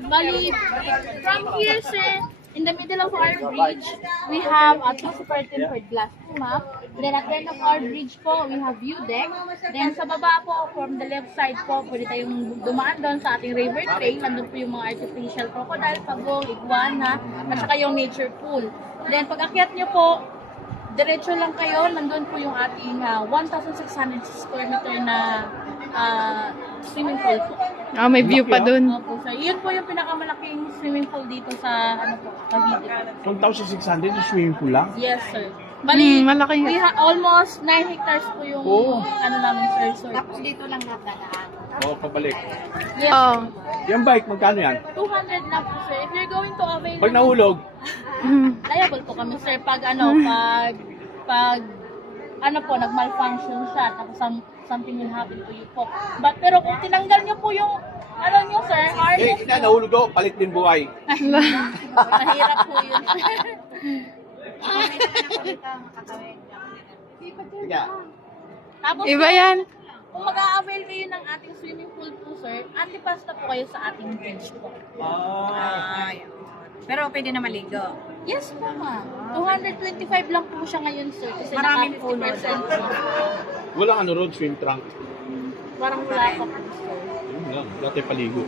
Bali, from here, sir, in the middle of our bridge, we have a super tempered glass po, ma'am. Then at the end of our bridge po, we have view deck. Then sa baba po, from the left side po, pwede tayong dumaan doon sa ating river trail. Nandun po yung mga artificial crocodile, pagong, iguana, at saka yung nature pool. Then pag akyat nyo po, diretso lang kayo, nandun po yung ating 1,600 square meter na swimming pool po. Ah, may view pa dun. Opo, sir. Yun po yung pinakamalaking swimming pool dito sa Cavite. 1,600 yung swimming pool lang? Yes, sir. Bali, malaki. we almost 9 hectares po yung namin, sir. Tapos dito lang nadadaan. Oo, pabalik. Yes, Oh. Yung bike, magkano yan? 200 na po, sir. If you're going to avail, Pag nahulog, liable po kami, sir. Pag nag-malfunction siya, tapos something will happen to you po. Pero kung tinanggal niyo po yung, nyo, sir, harness po. nahulog ako, palit din buhay. Mahirap po yun, sir. Sige. Tapos, Iba yan. kung mag-a-avail kayo ng ating swimming pool po, sir, antipas na po kayo sa ating beach po. Pero pwede na maligo. Yes po, ma'am. 225 lang po siya ngayon, sir. Kasi Maraming naka puno 50% po. Walang road swim trunk. Parang wala pa po, sir. Yun lang, dati paligo.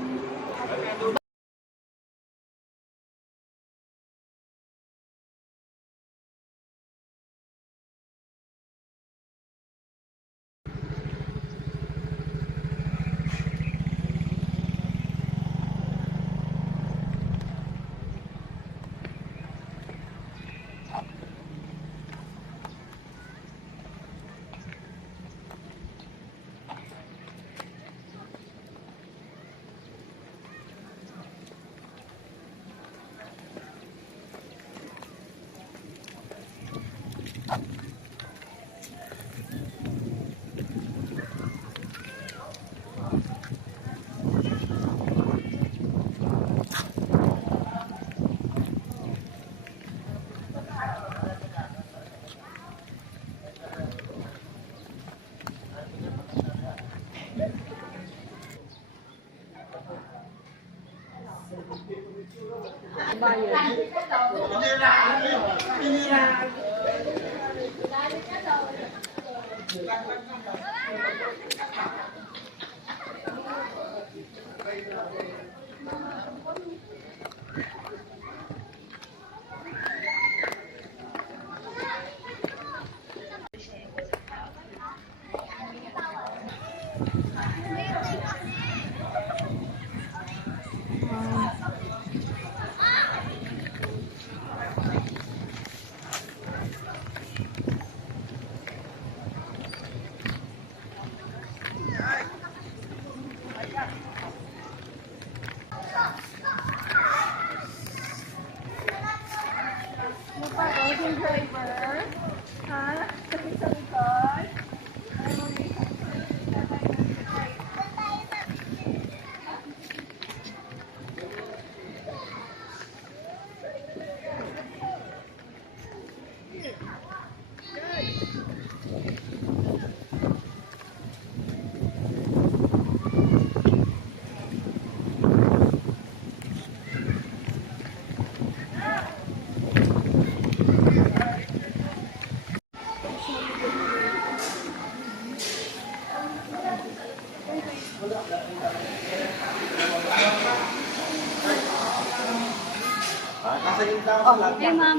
Okay, ma'am.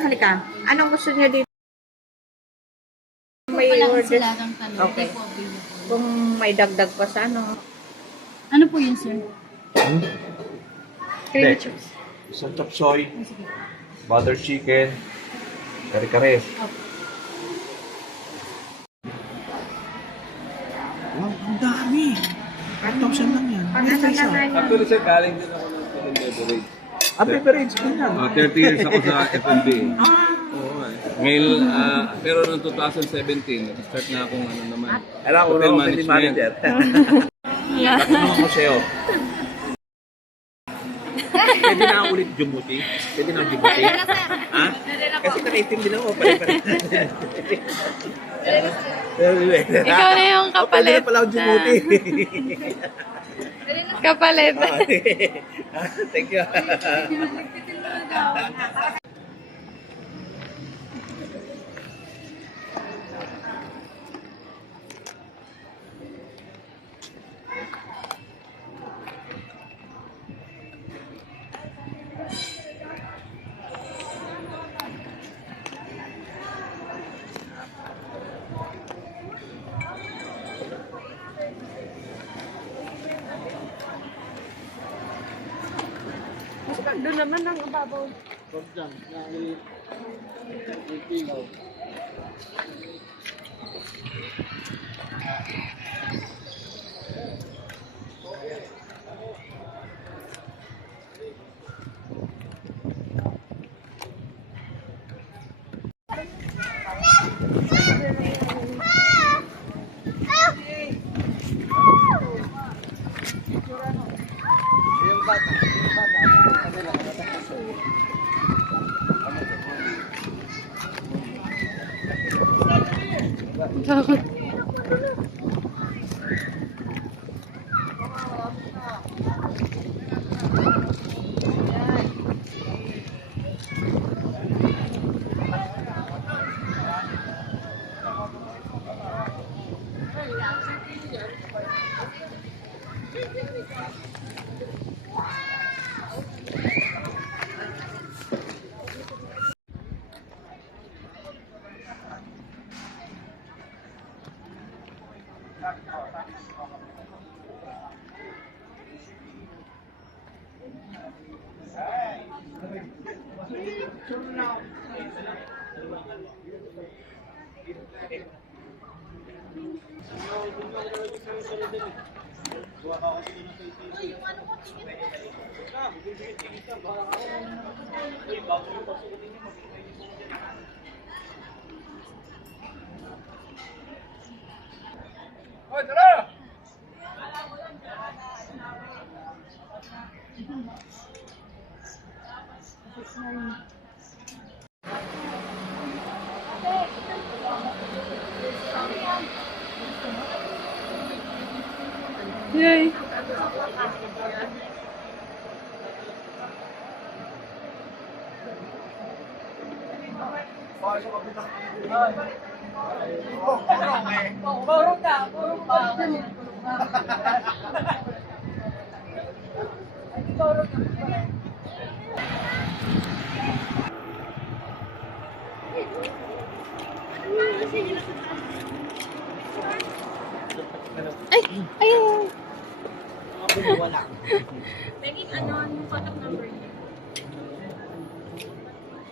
Halika. Anong gusto niyo dito? May order. Okay. Kung may dagdag pa sa ano. Ano po yun, sir? Creamy chips. Isang chop soy, butter chicken, kare-kare. Wow, ang dami. 5,000 lang yan. Pag ano na tayo? Actually, sir, galing din ako ng food and beverage. Beverage din yan. 30 years ako sa F&B. Oo, eh. Ngayon, pero noong 2017, start na akong ano naman. Hotel management. Tatanong ako sa'yo. Pwede na ako ulit Djibouti? Pwede na ako Djibouti? Ha? Kasi nakaintindi na ako. Pare-pare. Ikaw na yung Pwede kapalit. na pala ako Djibouti. Kapalit. Thank you. Doon naman ang ababaw. Takot. Yay. Ay! Ayun! Pengin, ano, yung contact number niyo?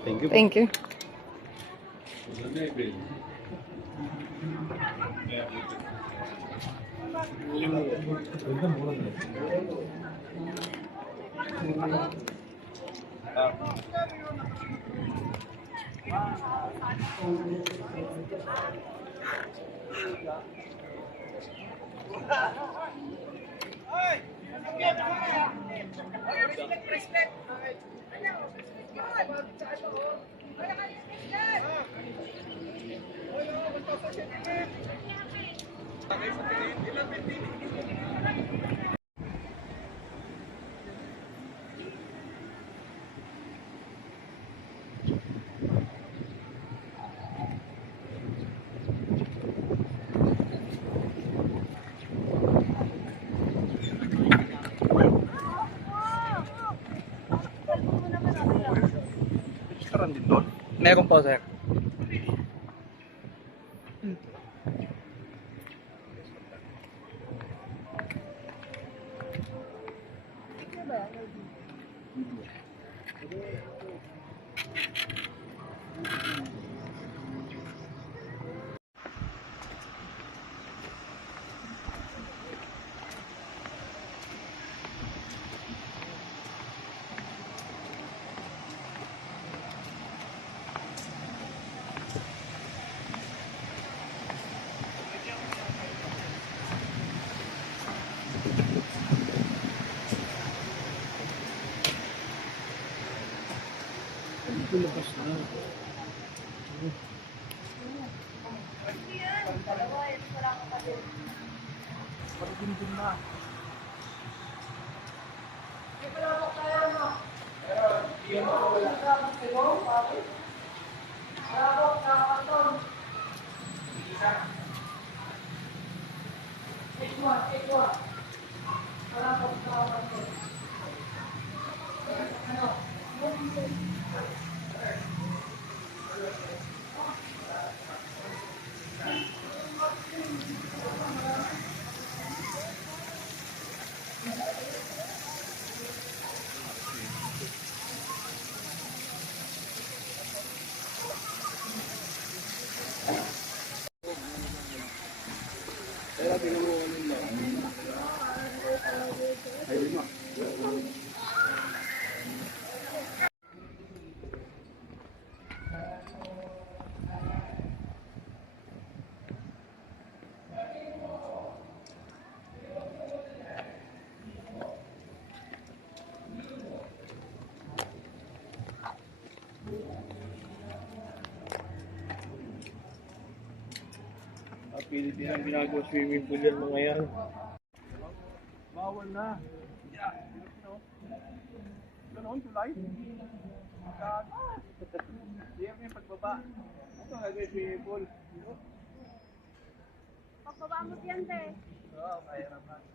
Thank you. Thank you. Meron po, sir. Pilipinas ginagawa swimming pool yan mga yan. Bawal na. Yeah. Ganon, tulay. Hindi yung pagbaba. Ito gagawin swimming pool. Pagbaba mo yan, te. Oo, kaya naman.